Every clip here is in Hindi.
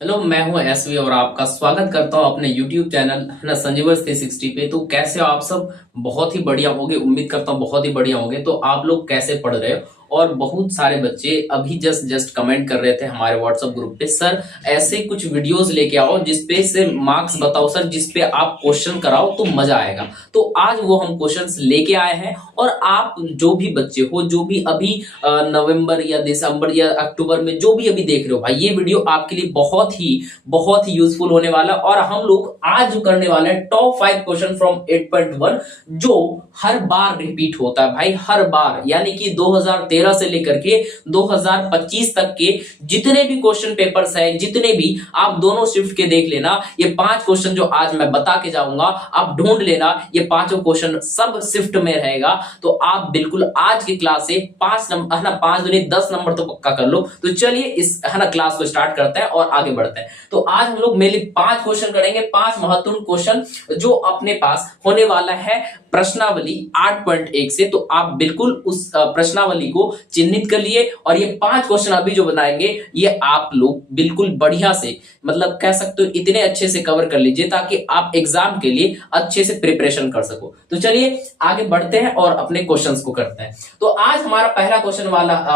हेलो, मैं हूं एसवी और आपका स्वागत करता हूं अपने YouTube चैनल है ना संजीवर्स 360 पे। तो कैसे हो आप सब? बहुत ही बढ़िया होगे, उम्मीद करता हूं बहुत ही बढ़िया होगे। तो आप लोग कैसे पढ़ रहे हो? और बहुत सारे बच्चे अभी जस्ट जस्ट कमेंट कर रहे थे हमारे व्हाट्सएप ग्रुप पे, सर ऐसे कुछ वीडियोस लेके आओ जिसपे से मार्क्स बताओ सर, जिसपे आप क्वेश्चन कराओ तो मजा आएगा। तो आज वो हम क्वेश्चंस लेके आए हैं और आप जो भी बच्चे हो, जो भी अभी नवंबर या दिसंबर या अक्टूबर में जो भी अभी देख रहे हो भाई, ये वीडियो आपके लिए बहुत ही यूजफुल होने वाला। और हम लोग आज जो करने वाले हैं टॉप 5 क्वेश्चन फ्रॉम 8.1, जो हर बार रिपीट होता है भाई, हर बार। यानी कि 2013 से लेकर के 2025 तक के जितने भी क्वेश्चन पेपर्स है, जितने भी, आप दोनों शिफ्ट के देख लेना। ये 5 क्वेश्चन जो आज मैं बता के जाऊंगा, आप ढूंढ लेना। ये पांचों क्वेश्चन सब शिफ्ट में रहेगा। तो आप बिल्कुल आज की क्लास से 5 नंबर है ना, 5 दूनी 10 नंबर तो पक्का कर लो। तो चलिए इस है ना क्लास को स्टार्ट करते हैं और आगे बढ़ते हैं। तो आज हम लोग मेनली 5 क्वेश्चन करेंगे, 5 महत्वपूर्ण क्वेश्चन जो अपने पास होने वाला है प्रश्नावली 8.1 से। तो आप बिल्कुल उस प्रश्नावली को चिन्हित कर लिए और ये 5 क्वेश्चन अभी जो बनाएंगे ये आप लोग बिल्कुल बढ़िया से, मतलब कह सकते हो इतने अच्छे से कवर कर लीजिए ताकि आप एग्जाम के लिए अच्छे से प्रिपरेशन कर सको। तो चलिए आगे बढ़ते हैं और अपने क्वेश्चंस को करते हैं। तो आज हमारा पहला क्वेश्चन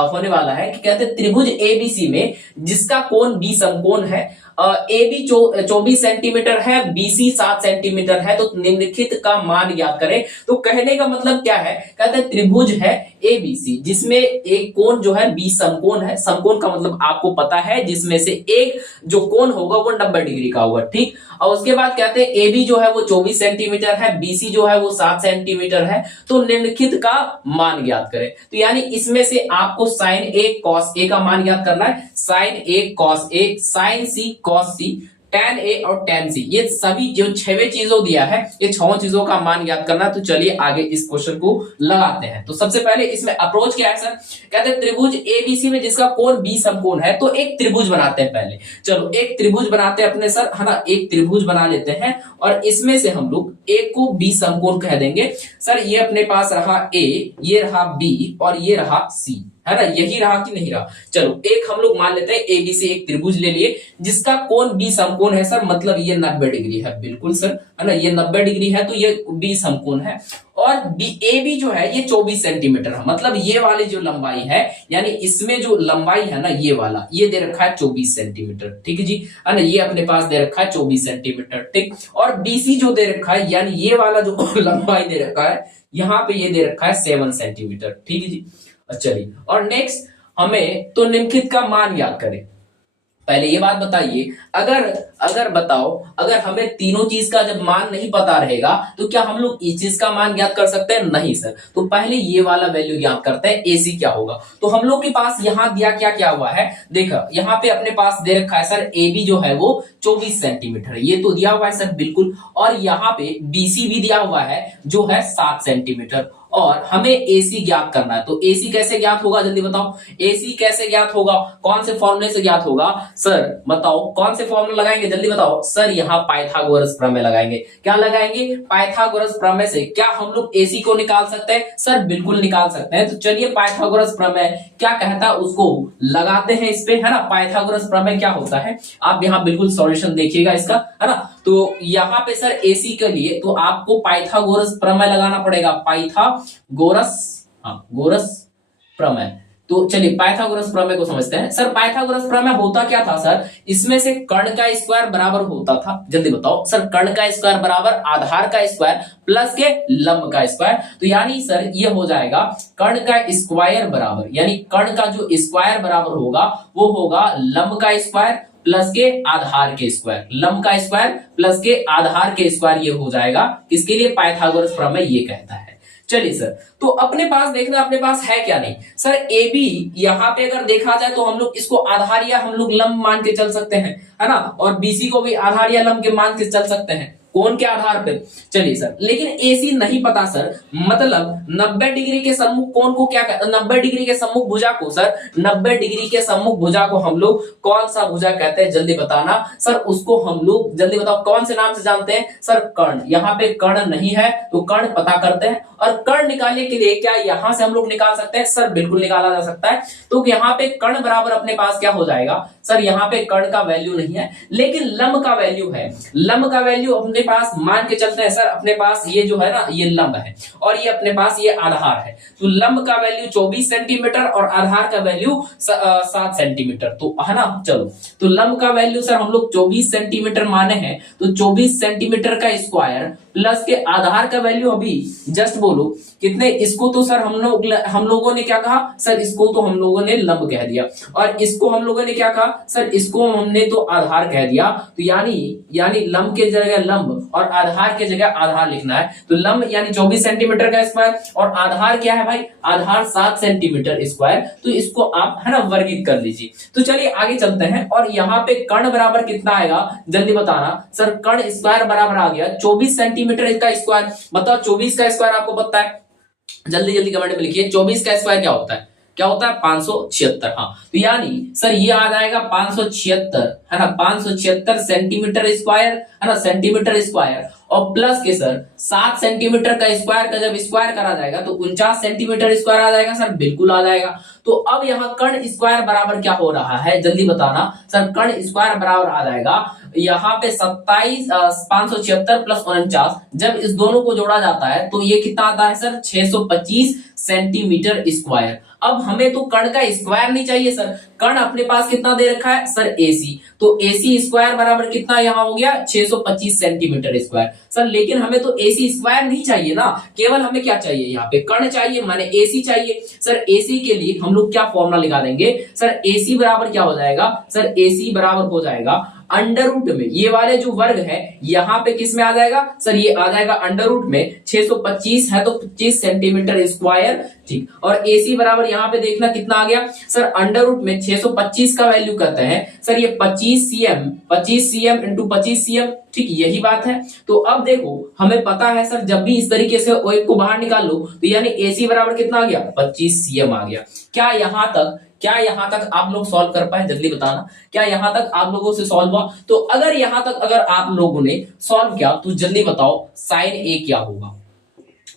होने वाला है कि कहते हैं त्रिभुज एबीसी में जिसका कोण बी समकोण है, ए बी 24 सेंटीमीटर है, बीसी 7 सेंटीमीटर है, तो निम्नलिखित का मान ज्ञात करें। तो कहने का मतलब क्या है, कहते हैं त्रिभुज है एबीसी जिसमें एक कोण जो है बी समकोण है। समकोण का मतलब आपको पता है, जिसमें से एक जो कोण होगा वो 90 डिग्री का होगा, ठीक। और उसके बाद कहते हैं ए बी जो है वो 24 सेंटीमीटर है, बीसी जो है वो 7 सेंटीमीटर है, तो निम्नलिखित का मान ज्ञात करें। तो यानी इसमें से आपको साइन ए कॉस ए का मान ज्ञात करना है। Sign A cos A, sign C cos C, tan ए और tan सी, ये सभी जो 6 चीजों दिया है, ये 6 चीजों का मान याद करना। तो चलिए आगे इस क्वेश्चन को लगाते हैं। तो सबसे पहले इसमें अप्रोच क्या है सर, कहते हैं त्रिभुज एबीसी में जिसका कोण बी समकोण है, तो एक त्रिभुज बनाते हैं पहले। चलो एक त्रिभुज बनाते हैं अपने सर, है ना, एक त्रिभुज बना लेते हैं और इसमें से हम लोग ए को बी समकोण कह देंगे। सर ये अपने पास रहा ए, ये रहा बी और ये रहा सी, है ना, यही रहा कि नहीं रहा। चलो एक हम लोग मान लेते हैं एबीसी एक त्रिभुज ले लिए जिसका कोण बी समकोण है सर, मतलब ये 90 डिग्री है, बिल्कुल सर, है ना, ये 90 डिग्री है तो ये बी समकोण है। और बी ए बी जो है ये 24 सेंटीमीटर है, मतलब ये वाली जो लंबाई है, यानी इसमें जो लंबाई है ना, ये वाला ये दे रखा है 24 सेंटीमीटर, ठीक है जी, है ना, ये अपने पास दे रखा है 24 सेंटीमीटर, ठीक। और बीसी जो दे रखा है, यानी ये वाला जो लंबाई दे रखा है, यहाँ पे ये दे रखा है 7 सेंटीमीटर, ठीक है जी। चलिए और नेक्स्ट हमें तो निम्नलिखित का मान याद करें। पहले ये बात बताइए, अगर अगर बताओ, अगर हमें तीनों चीज का जब मान नहीं पता रहेगा तो क्या हम लोग इस चीज का मान ज्ञात कर सकते हैं? नहीं सर। तो पहले ये वाला वैल्यू ज्ञात करते हैं, एसी क्या होगा। तो हम लोग के पास यहाँ दिया क्या क्या हुआ है, देखो यहाँ पे अपने पास दे रखा है सर ए बी जो है वो 24 सेंटीमीटर, ये तो दिया हुआ है सर बिल्कुल। और यहाँ पे बीसी भी दिया हुआ है जो है 7 सेंटीमीटर। और हमें एसी ज्ञात करना है, तो एसी कैसे ज्ञात होगा जल्दी बताओ, एसी कैसे ज्ञात होगा, कौन से फॉर्मूले से ज्ञात होगा सर, बताओ कौन से फॉर्मूला लगाएंगे जल्दी बताओ सर। यहाँ पाइथागोरस प्रमेय लगाएंगे। क्या लगाएंगे? पाइथागोरस प्रमेय से क्या हम लोग एसी को निकाल सकते हैं? सर बिल्कुल निकाल सकते हैं। तो चलिए पाइथागोरस प्रमेय क्या कहता है उसको लगाते हैं इस पे, है ना। पाइथागोरस प्रमेय क्या होता है, आप यहाँ बिल्कुल सॉल्यूशन देखिएगा इसका, है ना। तो यहाँ पे सर एसी के लिए तो आपको पाइथागोरस प्रमेय लगाना पड़ेगा, पाइथागोरस, हाँ गोरस प्रमेय। तो चलिए पाइथागोरस प्रमेय को समझते हैं। सर पाइथागोरस प्रमेय होता क्या था सर, इसमें से कर्ण का स्क्वायर बराबर होता था, जल्दी बताओ सर। कर्ण का स्क्वायर बराबर आधार का स्क्वायर प्लस के लंब का स्क्वायर। तो यानी सर ये हो जाएगा कर्ण का स्क्वायर बराबर, यानी कर्ण का जो स्क्वायर बराबर होगा वो होगा लंब का स्क्वायर प्लस के आधार के स्क्वायर, लंब का स्क्वायर प्लस के आधार के स्क्वायर, ये हो जाएगा किसके लिए, पाइथागोरस प्रमेय ये कहता है। चलिए सर, तो अपने पास देखना अपने पास है क्या नहीं सर, ए बी यहाँ पे अगर देखा जाए तो हम लोग इसको आधार या हम लोग लंब मान के चल सकते हैं, है ना। और बीसी को भी आधार या लंब के मान के चल सकते हैं। कोण के आधार पे। चलिए सर, लेकिन AC नहीं पता सर, मतलब 90 डिग्री के सम्मुख कोण को क्या 90 डिग्री के सम्मुख भुजा को सर, 90 डिग्री के सम्मुख भुजा को हम लोग कौन सा भुजा कहते हैं जल्दी बताना सर। उसको हम लोग जल्दी बताओ कौन से नाम से जानते हैं सर, कर्ण। यहाँ पे कर्ण नहीं है तो कर्ण पता करते हैं। और कर्ण निकालने के लिए क्या यहां से हम लोग निकाल सकते हैं सर, बिल्कुल निकाला जा सकता है। तो यहाँ पे कर्ण बराबर अपने पास क्या हो जाएगा सर, यहाँ पे कर्ण का वैल्यू नहीं है लेकिन लंब का वैल्यू है। लंब का वैल्यू अपने पास मान के चलते हैं सर, अपने पास ये जो है ना ये लंब है और ये अपने पास ये आधार है। तो लंब का वैल्यू 24 सेंटीमीटर और आधार का वैल्यू 7 सेंटीमीटर, तो है ना। चलो, तो लंब का वैल्यू सर हम लोग 24 सेंटीमीटर माने हैं, तो 24 सेंटीमीटर का स्क्वायर प्लस के आधार का वैल्यू अभी जस्ट बोलो कितने। इसको तो सर हम लोगों ने क्या कहा सर, इसको तो हम लोगों ने लंब कह दिया और इसको हम लोगों ने क्या कहा सर, इसको हमने तो आधार कह दिया। तो यानी लंब के जगह लंब और आधार के जगह आधार लिखना है। तो लंब यानी 24 सेंटीमीटर का स्क्वायर और आधार क्या है भाई, आधार 7 सेंटीमीटर स्क्वायर। तो इसको आप है ना वर्गित कर लीजिए। तो चलिए आगे चलते हैं और यहाँ पे कर्ण बराबर कितना आएगा जल्दी बताना सर। कर्ण स्क्वायर बराबर आ गया 24 सेंटीमीटर का स्क्वायर। बताओ 24 का स्क्वायर आपको पता है, जल्दी जल्दी कमेंट में लिखिए 24 का स्क्वायर क्या होता है, क्या होता है 576। हाँ, तो यानी सर ये आ जाएगा 576 है ना, 576 सेंटीमीटर स्क्वायर है ना, सेंटीमीटर स्क्वायर और प्लस के सर 7 सेंटीमीटर का स्क्वायर का जब स्क्वायर करा जाएगा तो 49 सेंटीमीटर स्क्वायर आ जाएगा सर, बिल्कुल आ जाएगा। तो अब यहाँ कर्ण स्क्वायर बराबर क्या हो रहा है जल्दी बताना सर, कर्ण स्क्वायर बराबर आ जाएगा यहाँ पे 27 576 प्लस 49, जब इस दोनों को जोड़ा जाता है तो ये कितना आता है सर 625 सेंटीमीटर स्क्वायर। अब हमें तो कर्ण का स्क्वायर नहीं चाहिए सर, कर्ण अपने पास कितना दे रखा है सर AC, तो AC स्क्वायर बराबर कितना यहाँ हो गया 625 सेंटीमीटर स्क्वायर सर। लेकिन हमें तो AC स्क्वायर नहीं चाहिए ना, केवल हमें क्या चाहिए यहाँ पे कर्ण चाहिए, माने AC चाहिए सर। AC के लिए हम लोग क्या फॉर्मूला लगा देंगे सर, AC बराबर क्या हो जाएगा सर, AC बराबर हो जाएगा अंडर रूट में ये वाले जो वर्ग है यहाँ पे किस में आ जाएगा सर, ये आ जाएगा अंडर रूट में 625 है तो 25 सेंटीमीटर स्क्वायर, ठीक। और AC बराबर यहाँ पे देखना कितना आ गया सर, अंडर रूट में 625 का वैल्यू करते हैं सर ये 25 cm इंटू 25 cm, ठीक, यही बात है। तो अब देखो हमें पता है सर, जब भी इस तरीके से एक को बाहर निकाल लो तो यानी AC बराबर कितना आ गया 25 cm आ गया। क्या यहाँ तक आप लोग सॉल्व कर पाए जल्दी बताना, क्या यहाँ तक आप लोगों से सॉल्व हुआ। तो अगर यहाँ तक अगर आप लोगों ने सॉल्व किया तो जल्दी बताओ साइन ए क्या होगा,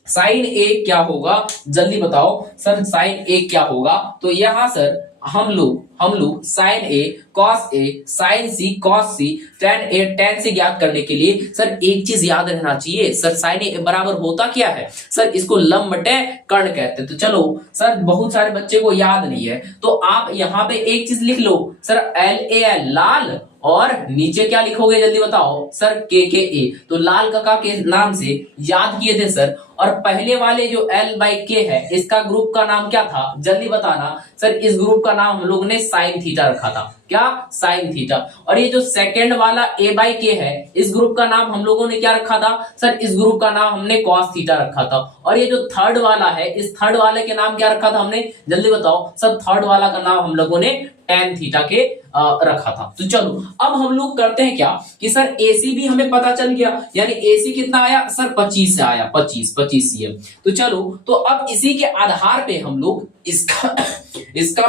साइन ए क्या होगा जल्दी बताओ सर, साइन ए क्या होगा। तो यहां सर हम लोग sign A cos A sign C cos C ten A ten से ज्ञात करने के लिए सर एक चीज याद रहना चाहिए सर, साइन ए बराबर होता क्या है सर, इसको लंब बटे कर्ण कहते हैं। तो चलो सर बहुत सारे बच्चे को याद नहीं है तो आप यहाँ पे एक चीज लिख लो सर, LAL लाल, और नीचे क्या लिखोगे जल्दी बताओ सर, KKA। तो लाल काका के नाम से याद किए थे सर। और पहले वाले जो L/K है इसका ग्रुप का नाम क्या था जल्दी बताना सर, इस ग्रुप का नाम हम लोग ने साइन थीटा रखा था, क्या साइन थीटा। और ये जो सेकंड वाला A/K है इस ग्रुप का नाम हम लोगों ने क्या रखा था सर, इस ग्रुप का नाम हमने कॉस थीटा रखा था। और ये जो थर्ड वाला है इस थर्ड वाले के नाम क्या रखा था हमने जल्दी बताओ सर, थर्ड वाला का नाम हम लोगों ने टेन थीटा के रखा था। तो चलो अब हम लोग करते हैं क्या कि सर AC भी हमें पता चल गया, यानी AC कितना आया सर 25 से आया, 25 cm। तो चलो तो अब इसी के आधार पे हम लोग इसका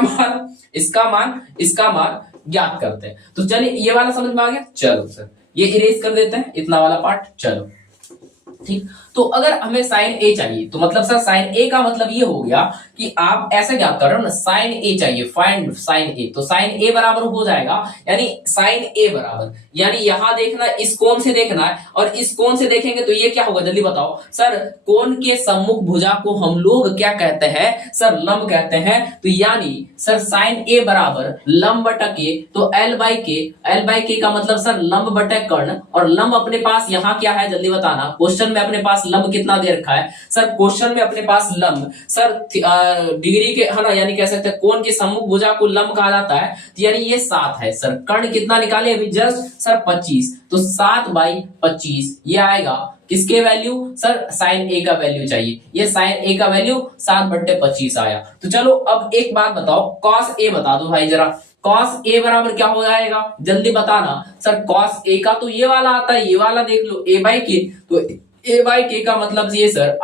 मान ज्ञात करते हैं। तो चलिए ये वाला समझ में आ गया, चलो सर ये इरेज कर देते हैं इतना वाला पार्ट, चलो ठीक। तो अगर हमें साइन ए चाहिए तो मतलब सर साइन ए का मतलब ये हो गया कि आप ऐसे क्या कर रहे हो ना, साइन ए चाहिए, फाइंड साइन ए। तो साइन ए बराबर हो जाएगा यानी साइन ए बराबर, यानी यहां देखना इस कोण से देखना है और इस कोण से देखेंगे तो ये क्या होगा जल्दी बताओ सर, कोण के सम्मुख भुजा को हम लोग क्या कहते हैं सर, लंब कहते हैं। तो यानी सर साइन ए बराबर लंब बटा के, तो L/K का मतलब सर लंब बटा कर्ण, और लंब अपने पास यहाँ क्या है जल्दी बताना, क्वेश्चन में अपने पास लंब कितना दे रखा है सर, क्वेश्चन में अपने पास लंब सर डिग्री के है ना, यानी कह सकते हैं कोण के सम्मुख भुजा को लंब कहा जाता है। तो यानी ये 7 है सर, कर्ण कितना निकाले अभी जस्ट सर 25, तो 7/25 ये आएगा किसके वैल्यू सर, साइन ए का वैल्यू चाहिए, ये साइन ए का वैल्यू 7/25 आया। तो चलो अब एक बात बताओ, कॉस ए बता दो भाई जरा, कॉस ए बराबर क्या हो जाएगा, जल्दी बताना सर। कॉस ए का तो ये वाला आता है, ये वाला देख लो ए बाई के, तो ए बाई के का मतलब ये सर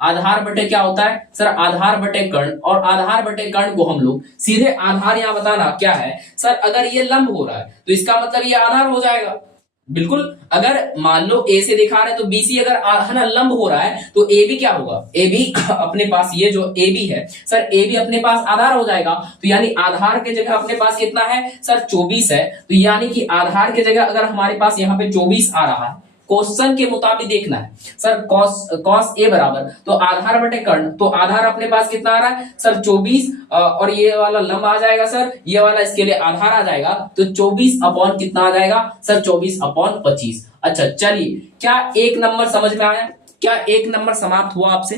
आधार बटे क्या होता है सर, आधार बटे कर्ण, और आधार बटे कर्ण को हम लोग सीधे आधार यहां बताना क्या है सर, अगर ये लंब हो रहा है तो इसका मतलब ये आधार हो जाएगा। बिल्कुल, अगर मान लो ए से दिखा रहे हैं तो बीसी अगर है ना लंब हो रहा है तो ए भी क्या होगा, ए भी अपने पास ये जो ए भी है सर, ए भी अपने पास आधार हो जाएगा। तो यानी आधार के जगह अपने पास कितना है सर 24 है, तो यानी कि आधार के जगह अगर हमारे पास यहाँ पे 24 आ रहा है, क्वेश्चन के मुताबिक देखना है सर, कॉस ए बराबर तो आधार बटे कर्ण, तो आधार अपने पास कितना आ रहा है सर 24, और ये वाला लंब आ जाएगा सर, ये वाला इसके लिए आधार आ जाएगा, तो 24 अपॉन कितना आ जाएगा सर 24 अपॉन 25। अच्छा चलिए, क्या एक नंबर समझ में आया, क्या एक नंबर समाप्त हुआ आपसे,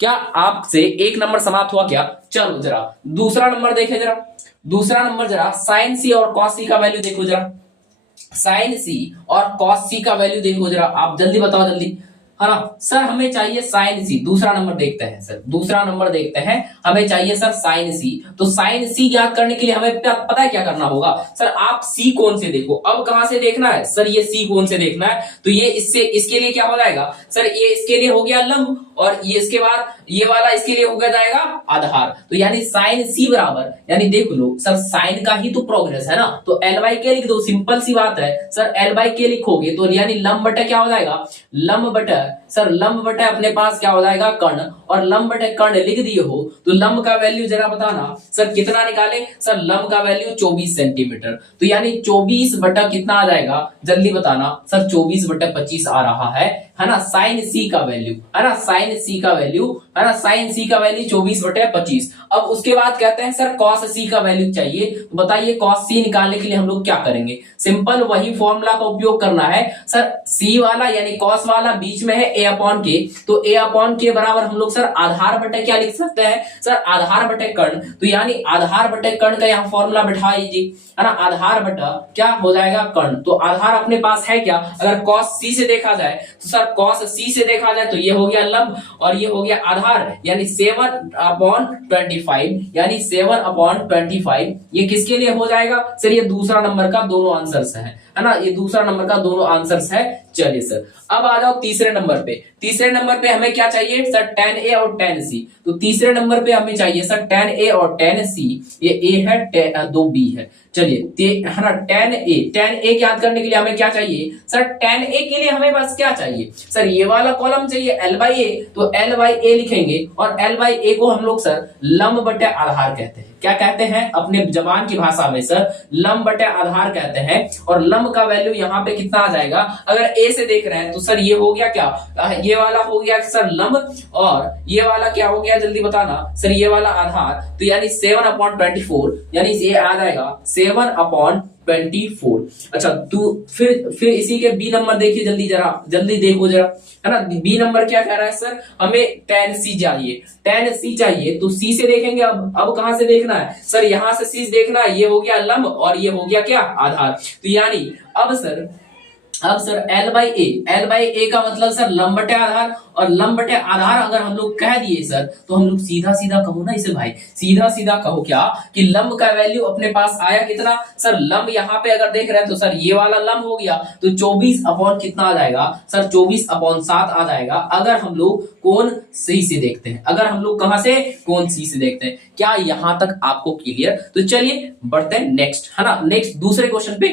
क्या आपसे एक नंबर समाप्त हुआ क्या? चलो जरा दूसरा नंबर देखे, जरा दूसरा नंबर जरा साइन सी और कॉस सी का वैल्यू देखो जरा, साइन सी और कॉस सी का वैल्यू देखो जरा, आप जल्दी बताओ जल्दी, है ना सर। हमें चाहिए साइन सी, दूसरा नंबर देखते हैं सर, दूसरा नंबर देखते हैं, हमें चाहिए सर साइन सी। तो साइन सी ज्ञात करने के लिए हमें पता है क्या करना होगा सर, आप सी कोण से देखो। अब कहां से देखना है सर, ये सी कोण से देखना है, तो ये इससे इसके लिए क्या हो जाएगा सर, ये इसके लिए हो गया लंब, और ये इसके बाद ये वाला इसके लिए हो गया जाएगा आधार। तो यानी साइन सी बराबर, यानी देख लो सर साइन का ही तो प्रोग्रेस है ना, तो एल बाई के लिख दो, सिंपल सी बात है सर, एल बाई के लिखोगे तो यानी लंब बटे क्या हो जाएगा, लंब बटे सर, लंब बटे अपने पास क्या हो जाएगा कर्ण, और लंब बटे कर्ण लिख दिए हो तो लंब का वैल्यू जरा बताना सर कितना निकाले सर, लंब का वैल्यू 24 सेंटीमीटर, तो यानी 24 बटा कितना आ जाएगा जल्दी बताना सर, 24 बटे 25 आ रहा है ना साइन सी का वैल्यू, है ना साइन सी का वैल्यू, है ना साइन सी का वैल्यू 24 बटे 25। अब उसके बाद कहते हैं सर कॉस सी का वैल्यू चाहिए, तो बताइए कॉस सी निकालने के लिए हम लोग क्या करेंगे, सिंपल वही फॉर्मूला का उपयोग करना है सर, सी वाला यानी कॉस वाला बीच में है ए अपॉन के, तो ए अपॉन के बराबर हम लोग सर आधार बटे क्या लिख सकते हैं सर, आधार बटे कर्ण, तो यानी आधार बटे कर्ण का यहाँ फॉर्मूला बैठा लीजिए, है ना, आधार बटा क्या हो जाएगा कर्ण, तो आधार अपने पास है क्या, अगर कॉस सी से देखा जाए तो सर कॉस सी से देखा जाए तो ये हो गया लंब और ये हो गया आधार, यानी 7/25, यानी 7/25, ये किसके लिए हो जाएगा सर, ये दूसरा नंबर का दोनों आंसर्स है ना, ये दूसरा नंबर का दोनों आंसर्स है। चलिए सर अब आ जाओ तीसरे नंबर पे, तीसरे नंबर पे हमें क्या चाहिए सर, tan A और tan C, तो तीसरे नंबर पे हमें चाहिए सर tan A और tan C, ये A है दो B है, चलिए है ना tan A याद करने के लिए हमें क्या चाहिए सर, tan A के लिए हमें बस क्या चाहिए सर, ये वाला कॉलम चाहिए L बाई A, तो L बाई A लिखेंगे, और L बाई A को हम लोग सर लंब बटे आधार कहते हैं, क्या कहते हैं अपने जबान की भाषा में सर, लंब बटे आधार कहते हैं, और लंब का वैल्यू यहाँ पे कितना आ जाएगा, अगर ए से देख रहे हैं तो सर ये हो गया क्या, ये वाला हो गया सर लंब, और ये वाला क्या हो गया जल्दी बताना सर, ये वाला आधार, तो यानी 7/24, यानी ये आ जाएगा 7/24। अच्छा तू फिर इसी के बी नंबर देखिए जल्दी, जरा जल्दी देखो जरा, है ना, बी नंबर क्या कह रहा है सर, हमें tan C चाहिए, tan C चाहिए, तो C से देखेंगे, अब कहां से देखना है सर, यहां से C देखना है, ये हो गया लंब और ये हो गया क्या आधार, तो यानी अब सर L बाई ए का मतलब सर लंब बटे आधार, और लंब बटे आधार अगर हम लोग कह दिए सर, तो हम लोग सीधा सीधा कहो ना इसे भाई, सीधा सीधा कहो क्या कि लंब का वैल्यू अपने पास आया कितना सर, लंब यहाँ पे अगर देख रहे हैं तो सर ये वाला लंब हो गया, तो 24 अपॉन कितना आ जाएगा सर, 24/7 आ जाएगा, अगर हम लोग कोण सी से देखते हैं, अगर हम लोग कहां से कोण सी से देखते हैं। क्या यहां तक आपको क्लियर? तो चलिए बढ़ते हैं नेक्स्ट, है ना, नेक्स्ट दूसरे क्वेश्चन पे।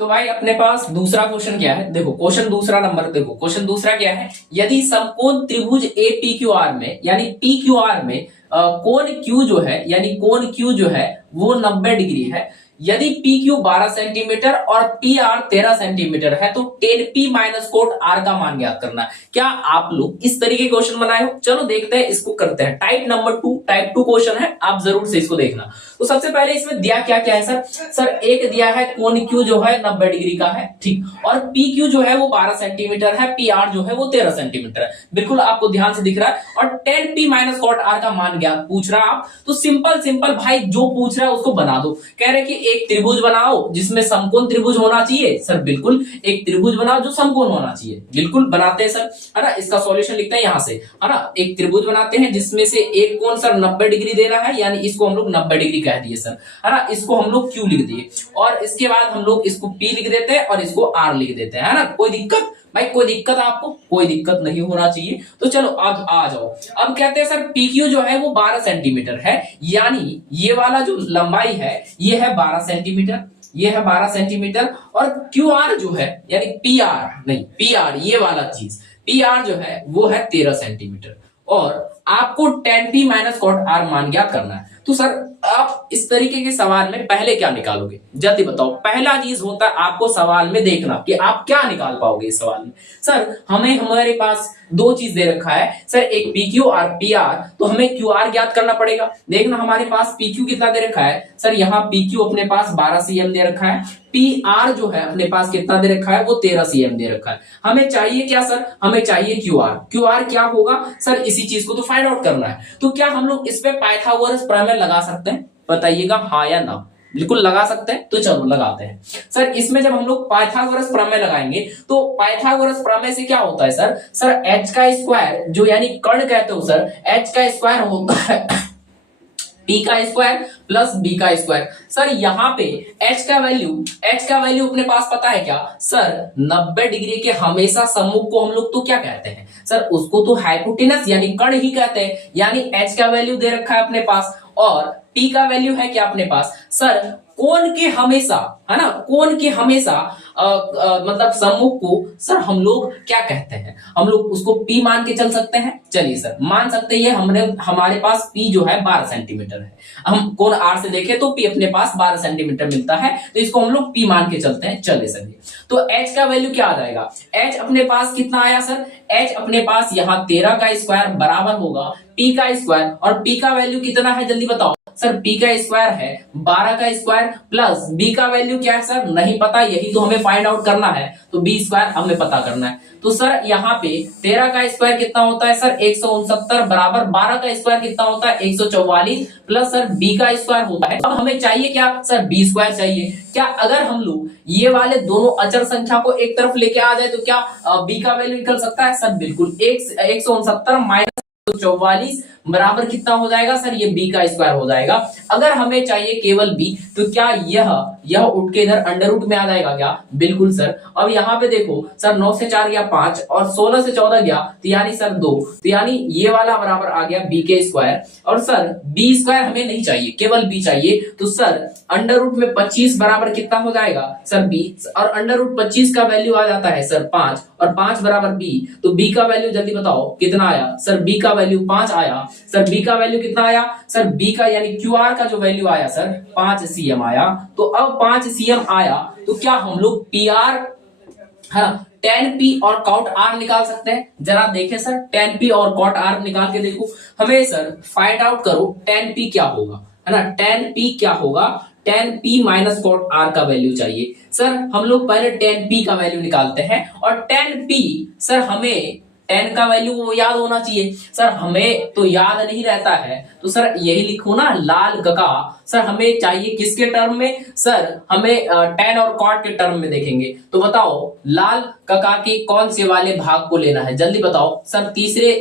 तो भाई अपने पास दूसरा क्वेश्चन क्या है, देखो क्वेश्चन दूसरा नंबर, देखो क्वेश्चन दूसरा क्या है, यदि समकोण त्रिभुज APQR में, यानी PQR में कोण Q जो है, यानी कोण Q जो है वो 90 डिग्री है, यदि PQ 12 सेंटीमीटर और PR 13 सेंटीमीटर है, तो 10P माइनस कोट R का मान ज्ञात करना है। क्या आप लोग इस तरीके क्वेश्चन बनाए हो? चलो देखते हैं, इसको करते हैं। टाइप नंबर 2, टाइप 2 क्वेश्चन है, आप जरूर से इसको देखना। तो सबसे पहले इसमें दिया क्या क्या है सर, एक दिया है कोण Q जो है 90 डिग्री का है, ठीक, और PQ जो है वो 12 सेंटीमीटर है, PR जो है वो 13 सेंटीमीटर है, बिल्कुल आपको ध्यान से दिख रहा है, और 10P माइनस कोट R का मान ज्ञात पूछ रहा है आप, तो सिंपल भाई जो पूछ रहा है उसको बना दो। कह रहे कि एक त्रिभुज बनाओ जिसमें समकोण त्रिभुज होना चाहिए सर, बिल्कुल एक त्रिभुज बनाओ जो समकोण होना चाहिए, बिल्कुल बनाते हैं सर, है ना। इसका सॉल्यूशन लिखते हैं यहां से, है ना। एक त्रिभुज बनाते हैं जिसमें से एक कोण सर 90 डिग्री दे रहा है, यानी इसको हम लोग 90 डिग्री कह दिए सर, है ना। इसको हम लोग क्यू लिख दिए और इसके बाद हम लोग इसको पी लिख देते हैं और इसको आर लिख देते हैं, है ना। कोई दिक्कत भाई, कोई दिक्कत आपको? कोई दिक्कत नहीं होना चाहिए। तो चलो अब आ जाओ। अब कहते हैं सर पी क्यू जो है वो 12 सेंटीमीटर है, यानी ये वाला जो लंबाई है ये है 12 सेंटीमीटर, ये है 12 सेंटीमीटर, और क्यू आर जो है यानी पी आर नहीं, पी आर ये वाला चीज पी आर जो है वो है 13 सेंटीमीटर, और आपको tan p minus cot r मान ज्ञात करना है। तो सर आप इस तरीके के सवाल में पहले क्या निकालोगे, जल्दी बताओ। पहला चीज होता है आपको सवाल में देखना कि आप क्या निकाल पाओगे इस सवाल में। सर हमारे पास दो चीज दे रखा है सर, एक पी क्यू और पी आर, तो हमें क्यू आर ज्ञात करना पड़ेगा। देखना हमारे पास पी क्यू कितना दे रखा है सर, यहाँ पी क्यू अपने पास 12 cm दे रखा है, पी आर जो है अपने पास कितना दे रखा है वो 13 cm दे रखा है। हमें चाहिए क्या सर, हमें चाहिए क्यू आर। क्यू आर क्या होगा सर, इसी चीज को तो फाइंड आउट करना है। तो क्या हम लोग इस पे पाइथागोरस प्रमेय लगा सकते हैं, बताइएगा हाँ या ना। बिल्कुल लगा सकते हैं, तो चलो लगाते हैं सर। इसमें जब हम लोग पाइथागोरस प्रमेय लगाएंगे तो पाइथागोरस प्रमेय से क्या होता है सर, सर एच का स्क्वायर जो यानी कर्ण कहते हो सर, एच का स्क्वायर होता है p का स्क्वायर प्लस b का स्क्वायर। सर यहाँ पे h का वैल्यू अपने पास पता है क्या सर, 90 डिग्री के हमेशा सम्मुख को हम लोग तो क्या कहते हैं सर, उसको तो हाइपोटेनस यानी कर्ण ही कहते हैं। यानी h का वैल्यू दे रखा है अपने पास और p का वैल्यू है क्या अपने पास सर, कोण के हमेशा, है ना, कोण के हमेशा मतलब सम्मुख को सर हम लोग क्या कहते हैं, हम लोग उसको P मान के चल सकते हैं। चलिए सर मान सकते हैं, हमारे पास P जो है 12 सेंटीमीटर है, हम कोण R से देखें तो P अपने पास 12 सेंटीमीटर मिलता है, तो इसको हम लोग P मान के चलते हैं। चलिए सर तो H का वैल्यू क्या आ जाएगा, H अपने पास कितना आया सर, H अपने पास यहाँ 13 का स्क्वायर बराबर होगा P का स्क्वायर, और P का वैल्यू कितना है जल्दी बताओ सर, P का स्क्वायर है 12 का स्क्वायर प्लस B का वैल्यू क्या है सर, नहीं पता, यही तो हमें फाइंड आउट करना है, तो B स्क्वायर हमें पता करना है। तो सर यहाँ पे 13 का स्क्वायर कितना होता है सर 169 बराबर 12 का स्क्वायर कितना होता है 144 प्लस सर B का स्क्वायर होता है। अब हमें चाहिए क्या सर, B स्क्वायर चाहिए। क्या अगर हम लोग ये वाले दोनों अचर संख्या को एक तरफ लेके आ जाए तो क्या B का वैल्यू निकल सकता है सर, बिल्कुल 169 माइनस 44 बराबर कितना हो जाएगा सर, ये b का स्क्वायर हो जाएगा। अगर हमें चाहिए केवल b, तो क्या यह उठ के इधर अंडर रूट में आ जाएगा क्या, बिल्कुल सर। अब यहाँ पे देखो सर 9 से 4 गया 5 और 16 से 14 गया तो यानी सर 2, तो यानी ये वाला बराबर आ गया b के स्क्वायर। और सर b स्क्वायर हमें नहीं चाहिए, केवल b चाहिए, तो सर अंडर रूट में 25 बराबर कितना हो जाएगा सर b, और अंडर रूट 25 का वैल्यू आ जाता है सर 5, और 5 बराबर b, तो b का वैल्यू जल्दी बताओ कितना आया सर, b का वैल्यू 5 आया सर। b का वैल्यू कितना आया सर, b का यानी QR का जो वैल्यू आया सर 5 cm आया। तो अब 5 cm आया तो क्या हम लोग PR है tan p और cot r निकाल सकते हैं, जरा देखें सर tan p और cot r निकाल के देखो। हमें सर फाइंड आउट करो tan p क्या होगा, है ना, tan p क्या होगा, tan p minus cot r का वैल्यू चाहिए सर। हम लोग पहले tan p का वैल्यू निकालते हैं, और tan p सर हमें tan का वैल्यू वो याद होना चाहिए सर, हमें तो याद नहीं रहता है, तो सर यही लिखो ना लाल कका। सर हमें चाहिए किसके टर्म में सर, हमें tan और cot के टर्म में देखेंगे। तो बताओ लाल कका के कौन से वाले भाग को लेना है, जल्दी बताओ सर।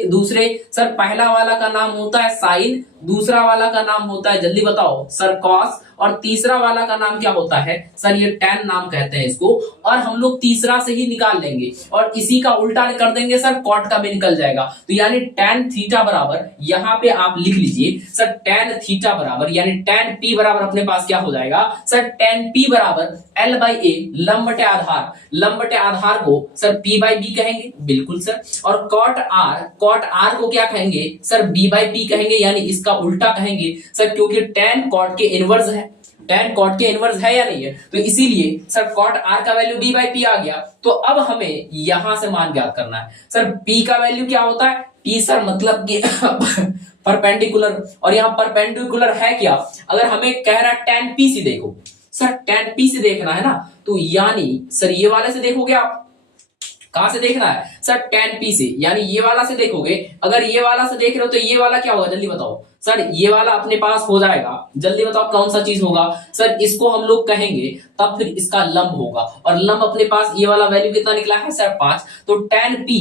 दूसरे सर पहला वाला का नाम होता है साइन, दूसरा वाला का नाम होता है जल्दी बताओ सर कॉस, और तीसरा वाला का नाम क्या होता है सर, ये tan नाम कहते हैं इसको। और हम लोग तीसरा से ही निकाल लेंगे और इसी का उल्टा कर देंगे सर, cot का भी निकल जाएगा। तो यानी tan थीटा बराबर, यहाँ पे आप लिख लीजिए सर tan थीटा बराबर यानी tan p बराबर अपने पास क्या हो जाएगा सर, tan p बराबर L/A लंब बटे आधार को सर p/b कहेंगे, बिल्कुल सर। और cot r को क्या कहेंगे सर, b/p कहेंगे, यानी इसका उल्टा कहेंगे सर, क्योंकि tan cot के इनवर्स है, tan cot के इनवर्स है या नहीं है, तो इसीलिए सर cot r का वैल्यू b/p आ गया। तो अब हमें यहां से मान ज्ञात करना है सर, p का वैल्यू क्या होता है, p सर मतलब कि परपेंडिकुलर, और यहाँ परपेंडिकुलर है क्या, अगर हमें कह रहा है tan p से देखो सर, tan p से देखना है ना, तो यानी सर ये वाले से देखोगे आप, कहां से देखना है सर, tan p से, यानी ये वाला से देखोगे। अगर ये वाला से देख रहे हो तो ये वाला क्या होगा जल्दी बताओ सर, ये वाला अपने पास हो जाएगा, जल्दी बताओ कौन सा चीज होगा सर, इसको हम लोग कहेंगे, तब फिर इसका लंब होगा, और लंब अपने पास ये वाला वैल्यू कितना निकला है सर 5, तो tan p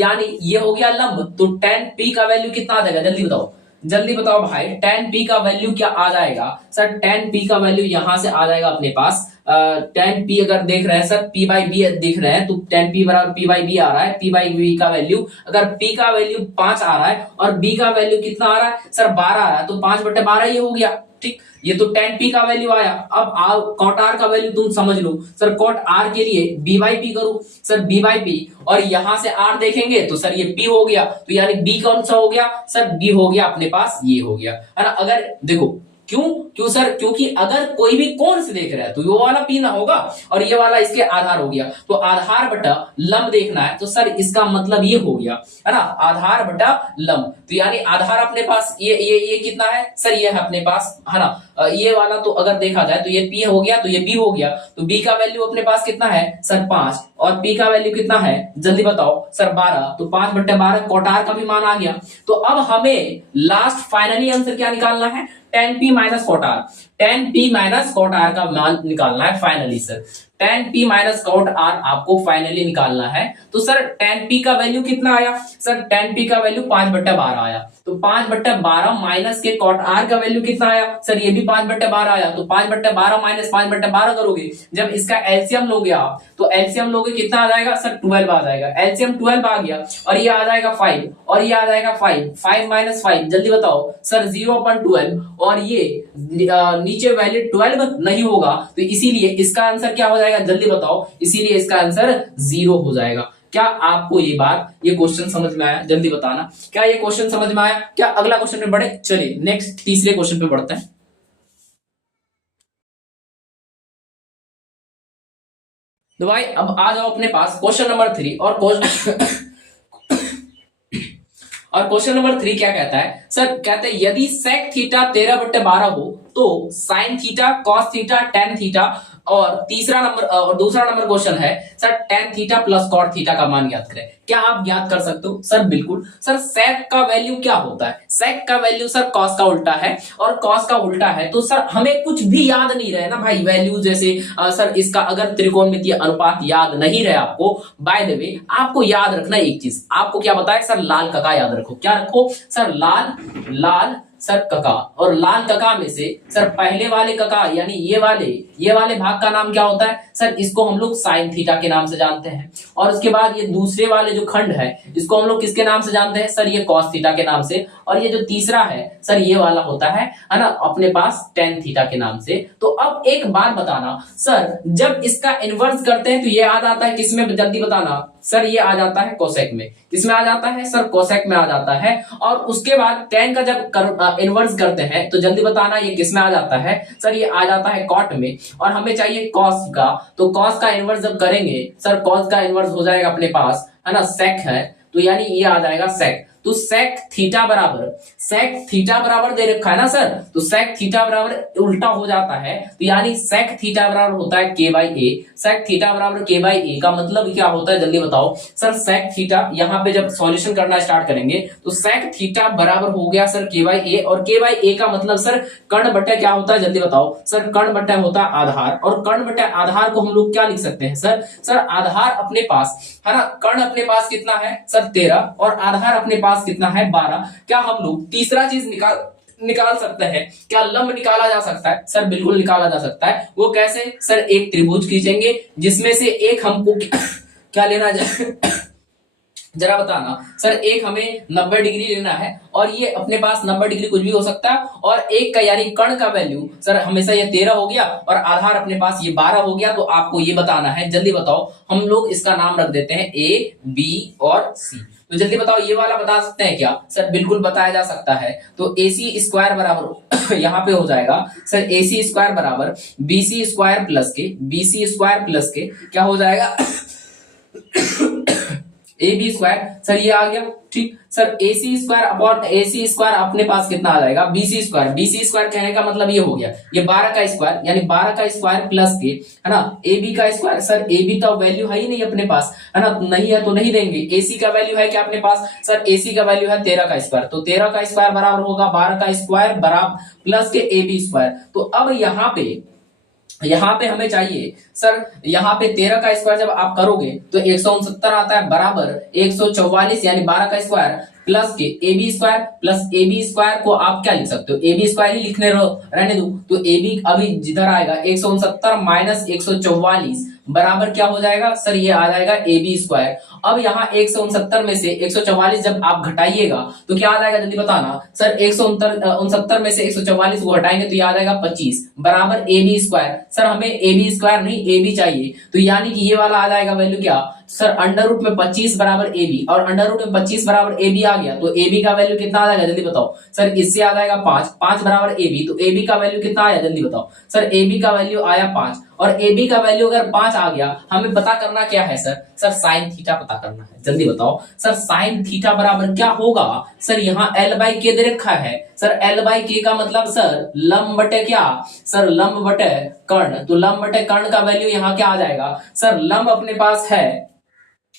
यानी ये हो गया लंब, तो tan p का वैल्यू कितना आ जाएगा जल्दी बताओ भाई, tan p का वैल्यू क्या आ जाएगा सर, tan p का वैल्यू यहां से आ जाएगा अपने पास, tan p अगर देख रहे हैं सर p बाई बी दिख रहे हैं, तो tan p बराबर p बाई बी आ रहा है, p बाई बी का वैल्यू, अगर p का वैल्यू 5 आ रहा है और b का वैल्यू कितना आ रहा है सर 12 आ रहा है, तो 5/12 ये हो गया, ठीक, ये तो tan p का वैल्यू आया। अब cot r का वैल्यू तुम समझ लो सर, cot r के लिए b बाई पी करो सर, b बाई पी, और यहां से r देखेंगे तो सर ये p हो गया, तो यानी b कौन सा हो गया सर, b हो गया अपने पास, ये हो गया है ना। अगर देखो क्यों सर, क्योंकि अगर कोई भी कोण से देख रहा है तो वो वाला पी ना होगा, और ये वाला इसके आधार हो गया, तो आधार बटा लंब देखना है, तो सर इसका मतलब ये हो गया है ना, आधार बटा लंब, तो यानी आधार अपने पास ये कितना है सर, ये है अपने पास है ना, ये वाला तो अगर देखा जाए तो ये p हो गया, तो ये b हो गया, तो b का वैल्यू अपने पास कितना है सर 5, और p का वैल्यू कितना है जल्दी बताओ सर 12, तो 5/12 कोटार का भी मान आ गया। तो अब हमें लास्ट फाइनली आंसर क्या निकालना है, tan p minus cot r, tan p minus cot r का मान निकालना है finally sir, tan p minus cot r आपको फाइनली निकालना है। तो सर tan p का वैल्यू कितना आया सर, tan p का वैल्यू 5/12 आया, तो 5/12 माइनस के cot r का वैल्यू कितना आया सर, ये भी 5/12 आया, तो 5/12 माइनस 5/12 करोगे, जब इसका एलसीएम लोगे आप, तो एलसीएम लोगे कितना आ जाएगा सर 12 आ जाएगा, एलसीएम 12 आ गया, और ये आ जाएगा 5, और ये आ जाएगा 5 माइनस 5 जल्दी बताओ सर 0/12, और ये नीचे वैल्यू 12 नहीं होगा, तो इसीलिए इसका आंसर क्या हो जाएगा जल्दी बताओ, इसीलिए इसका आंसर 0 हो जाएगा। क्या आपको ये क्वेश्चन समझ में आया, जल्दी बताना, क्या ये क्वेश्चन समझ में आया, क्या अगला क्वेश्चन पे बढ़े, चलिए नेक्स्ट तीसरे क्वेश्चन पे बढ़ते हैं। तो भाई अब आ जाओ अपने पास क्वेश्चन नंबर 3, और क्वेश्चन नंबर 3 क्या कहता है सर, कहते हैं यदि sec थीटा 13/12 हो तो sin theta cos theta tan theta, और दूसरा नंबर क्वेश्चन है sir tan theta plus cot theta का मान ज्ञात करें। क्या आप ज्ञात कर सकते हो सर, बिल्कुल सर, sec का वैल्यू क्या होता है, sec का वैल्यू सर cos का उल्टा है, और cos का उल्टा है तो सर हमें कुछ भी याद नहीं रहे ना भाई वैल्यू, जैसे सर इसका अगर त्रिकोणमितीय अनुपात याद नहीं रहे आपको, बाय द वे आपको याद रखना एक चीज, आपको क्या बताया सर, लाल कका याद रखो, क्या रखो सर, लाल सर कका, और लाल कका में से सर पहले वाले कका यानी ये वाले भाग का नाम क्या होता है सर, इसको हम लोग साइन थीटा के नाम से जानते हैं, और उसके बाद ये दूसरे वाले जो खंड है इसको हम लोग किसके नाम से जानते हैं सर, ये कॉस थीटा के नाम से, और ये जो तीसरा है सर ये वाला होता है ना अपने पास टेन थीटा के नाम से। तो अब एक बात बताना सर, जब इसका इनवर्स करते हैं तो ये आ जाता है किसमें, जल्दी बताना सर, ये आ जाता है कोसेक में, किसमें आ जाता है सर, कोसेक में आ जाता है, और उसके बाद टेन का जब इनवर्स करते हैं तो जल्दी बताना ये किसमें आ जाता है सर, ये आ जाता है कॉट में, और हमें चाहिए कॉस का, तो कॉस का इनवर्स जब करेंगे सर, कॉस का इनवर्स हो जाएगा अपने पास है ना सेक है, तो यानी ये आ जाएगा सेक, तो सेक थीटा बराबर दे रखा है ना सर, तो सेक थीटा बराबर उल्टा हो जाता है, तो यानी सेक थीटा बराबर होता है के बाई ए, सेक थीटा बराबर के बाई ए का मतलब क्या होता है जल्दी बताओ सर, सेक थीटा यहाँ पे जब सॉल्यूशन करना स्टार्ट करेंगे तो सेक थीटा बराबर हो गया सर के बाई ए, और के बाई ए का मतलब सर कर्ण बट्टा क्या होता है जल्दी बताओ सर, कर्ण बट्टा होता है आधार, और कर्ण बट्टा आधार को हम लोग क्या लिख सकते हैं सर आधार अपने पास है ना, कर्ण अपने पास कितना है सर 13, और आधार अपने पास कितना है 12। क्या हम लोग तीसरा चीज निकाल सकते हैं, क्या लंब निकाला जा सकता है सर, बिल्कुल निकाला जा सकता है, वो कैसे सर, एक त्रिभुज खींचेंगे जिसमें से एक हमको क्या लेना जरा बताना सर, एक हमें 90 डिग्री लेना है, और ये अपने पास 90 डिग्री कुछ भी हो सकता है, और एक का यानी कर्ण का वैल्यू सर हमेशा ये 13 हो गया, और आधार अपने पास ये 12 हो गया, तो आपको ये बताना है, जल्दी बताओ, हम लोग इसका नाम रख देते हैं ए बी और सी, तो जल्दी बताओ ये वाला बता सकते हैं क्या सर, बिल्कुल बताया जा सकता है, तो ए सी स्क्वायर बराबर यहाँ पे हो जाएगा सर, ए सी स्क्वायर बराबर बी सी स्क्वायर प्लस के क्या हो जाएगा ए बी स्क्वायर सर ये आ गया ठीक sir, A C square upon A C square अपने पास कितना आ जाएगा B C square. B C square कहने का मतलब ये हो गया ये 12 का स्क्वायर यानी 12 का स्क्वायर प्लस के है ना ए बी का स्क्वायर। सर ए बी तो वैल्यू है ही नहीं अपने पास है ना, नहीं है तो नहीं देंगे। ए सी का वैल्यू है क्या अपने पास, सर ए सी का वैल्यू है 13 का स्क्वायर, तो 13 का स्क्वायर बराबर होगा 12 का स्क्वायर बराबर प्लस के ए बी स्क्वायर। तो अब यहाँ पे हमें चाहिए सर, यहाँ पे 13 का स्क्वायर जब आप करोगे तो 169 आता है बराबर 144 यानी 12 का स्क्वायर प्लस के A B square plus A B square को आप क्या लिख सकते हो, ए बी स्क्वायर ही लिखने रहने दो। तो ए बी अभी जिधर आएगा 169 माइनस 144 बराबर क्या हो जाएगा सर, ये आ जाएगा ए बी स्क्वायर। अब यहाँ 169 में से 144 जब आप घटाइएगा तो क्या आ जाएगा जल्दी बताना सर, 169 में से 144 को हटाएंगे तो ये आ जाएगा 25 बराबर ए बी स्क्वायर। सर हमें ए बी स्क्वायर नहीं ए बी चाहिए, तो यानी कि ये वाला आ जाएगा वैल्यू क्या सर, अंडर रूट में 25 बराबर ए बी, और अंडर रूट में 25 बराबर ए बी आ गया तो ए बी का वैल्यू कितना आ जाएगा जल्दी बताओ सर, इससे आ जाएगा 5 बराबर ए बी, तो ए बी का वैल्यू कितना आया जल्दी बताओ सर, ए बी का वैल्यू आया 5, और ए बी का वैल्यू अगर 5 आ गया हमें पता करना क्या है सर, साइन थीटा पता करना है। जल्दी बताओ सर, साइन थीटा बराबर क्या होगा सर, यहाँ एल बाई के दे रखा है सर, एल बाई के का मतलब सर लंब बटे क्या सर, लंब बटे कर्ण, तो लंब बटे कर्ण का वैल्यू यहाँ क्या आ जाएगा सर, लंब अपने पास है,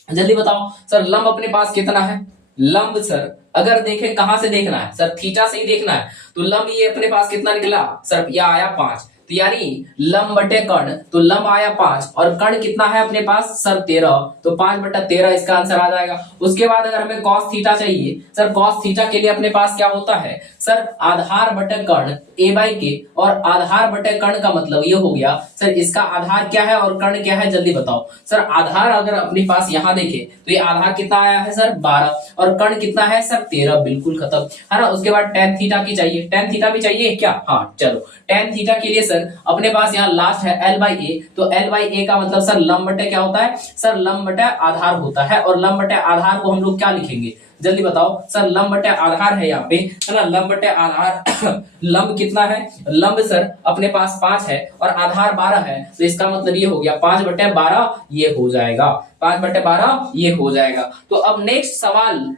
जल्दी बताओ सर लंब अपने पास कितना है, लंब सर अगर देखें कहां से देखना है सर, थीटा से ही देखना है, तो लंब ये अपने पास कितना निकला सर, यह आया 5, तो यानी लंब बटे कर्ण, तो लंब आया 5 और कर्ण कितना है अपने पास सर 13, तो 5/13 इसका आंसर आ जाएगा। उसके बाद अगर हमें कॉस थीटा चाहिए सर, कॉस थीटा के लिए अपने पास क्या होता है सर, आधार बटे कर्ण ए बाई के, और आधार बटे कर्ण का मतलब ये हो गया सर, इसका आधार क्या है और कर्ण क्या है जल्दी बताओ सर, आधार अगर अपने पास यहाँ देखे तो ये आधार कितना आया है सर 12, और कर्ण कितना है सर 13, बिल्कुल खत्म है ना। उसके बाद टेन थीटा की चाहिए, टेन थीटा भी चाहिए क्या, हाँ चलो टेन थीटा के लिए सर अपने पास यहाँ लास्ट है एल बाई ए, तो एल बाई ए का मतलब सर लंब बटे क्या होता है सर, लंब बटे आधार होता है, और लंब बटे आधार को हम लोग क्या लिखेंगे जल्दी बताओ सर, लंब बटे आधार है यहाँ पे है ना, लंब बटे आधार लंब कितना है, लंब सर अपने पास 5 है और आधार 12 है, तो इसका मतलब ये हो गया 5/12 ये हो जाएगा, 5/12 ये हो जाएगा। तो अब नेक्स्ट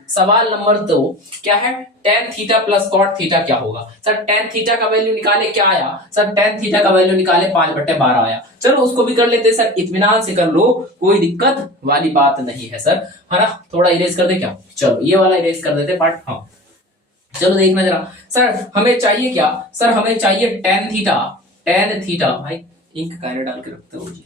सवाल नंबर 2 क्या है, tan theta plus cot theta क्या होगा सर, टेन थीटा का वैल्यू निकाले क्या आया सर, टेन थीटा का वैल्यू निकाले 5/12 आया। चलो उसको भी कर लेते सर, इत्मीनान से कर लो, कोई दिक्कत वाली बात नहीं है सर, है ना। थोड़ा इरेज कर दे क्या, चलो ये वाला इरेज कर देते पार्ट, हाँ चलो देखना जरा सर, हमें चाहिए क्या सर, हमें चाहिए टेन थीटा भाई इंक कार्य डाल के रखते हो जी,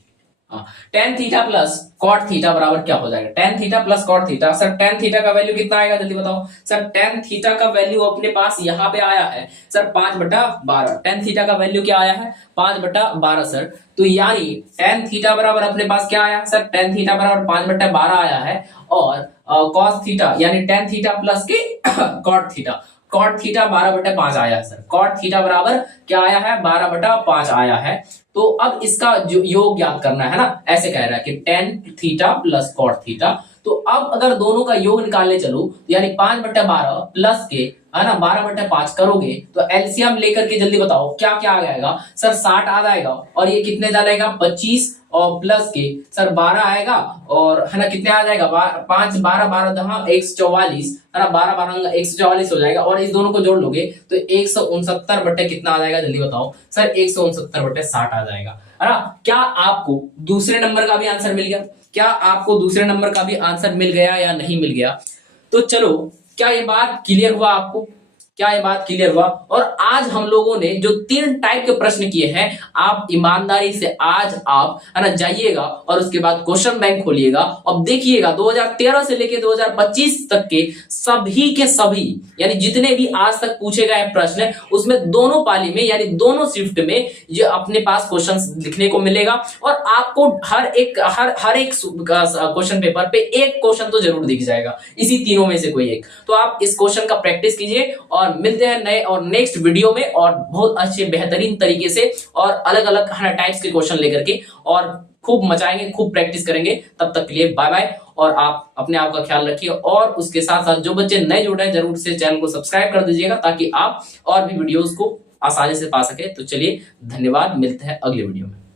tan theta plus cot theta बराबर क्या हो जाएगा, tan theta plus cot theta. Sir tan theta का वैल्यू कितना आएगा जल्दी बताओ सर, टेन थीटा का वैल्यू अपने पास यहाँ पे आया है सर 5/12, टेन थीटा का वैल्यू क्या आया है 5/12 सर, तो यानी टेन थीटा बराबर अपने पास क्या आया सर, टेन थीटा बराबर 5/12 आया है, और कॉस थीटा यानी टेन थीटा प्लस के कॉट थीटा, कॉट थीटा 12/5 आया है सर, कॉट थीटा बराबर क्या आया है 12/5 आया है। तो अब इसका जो योग याद करना है ना, ऐसे कह रहा है कि tan theta plus cot theta, तो अब अगर दोनों का योग निकालने चलो यानी 5/12 प्लस के है ना 12/5 करोगे तो एलसीएम लेकर के जल्दी बताओ क्या क्या आ जाएगा सर, 60 आ जाएगा, और ये कितने जाएगा 25 और प्लस के सर 12 आएगा, और है ना कितने आ जाएगा 5 12 12 144 है ना, 12 12 144 हो जाएगा, और इस दोनों को जोड़ लोगे तो 169 बटे कितना आ जाएगा जल्दी बताओ सर, 169/60 आ जाएगा, है ना। क्या आपको दूसरे नंबर का भी आंसर मिल गया, क्या आपको दूसरे नंबर का भी आंसर मिल गया या नहीं मिल गया, तो चलो क्या ये बात क्लियर हुआ आपको, क्या ये बात क्लियर हुआ। और आज हम लोगों ने जो 3 टाइप के प्रश्न किए हैं, आप ईमानदारी से आज आप है ना जाइएगा और उसके बाद क्वेश्चन बैंक खोलिएगा और देखिएगा 2013 से लेके 2025 तक के सभी यानी जितने भी आज तक पूछे गए प्रश्न, उसमें दोनों पाली में यानी दोनों शिफ्ट में ये अपने पास क्वेश्चन लिखने को मिलेगा, और आपको हर एक क्वेश्चन पेपर पे एक क्वेश्चन तो जरूर दिख जाएगा, इसी तीनों में से कोई एक। तो आप इस क्वेश्चन का प्रैक्टिस कीजिए और मिलते हैं नए और नेक्स्ट वीडियो में, और बहुत अच्छे बेहतरीन तरीके से और अलग अलग टाइप्स के क्वेश्चन लेकर के, और खूब मचाएंगे, खूब प्रैक्टिस करेंगे। तब तक के लिए बाय बाय, और आप अपने आप का ख्याल रखिए, और उसके साथ साथ जो बच्चे नए जुड़े हैं जरूर से चैनल को सब्सक्राइब कर दीजिएगा ताकि आप और भी वीडियोस को आसानी से पा सके। तो चलिए धन्यवाद, मिलते हैं अगले वीडियो में।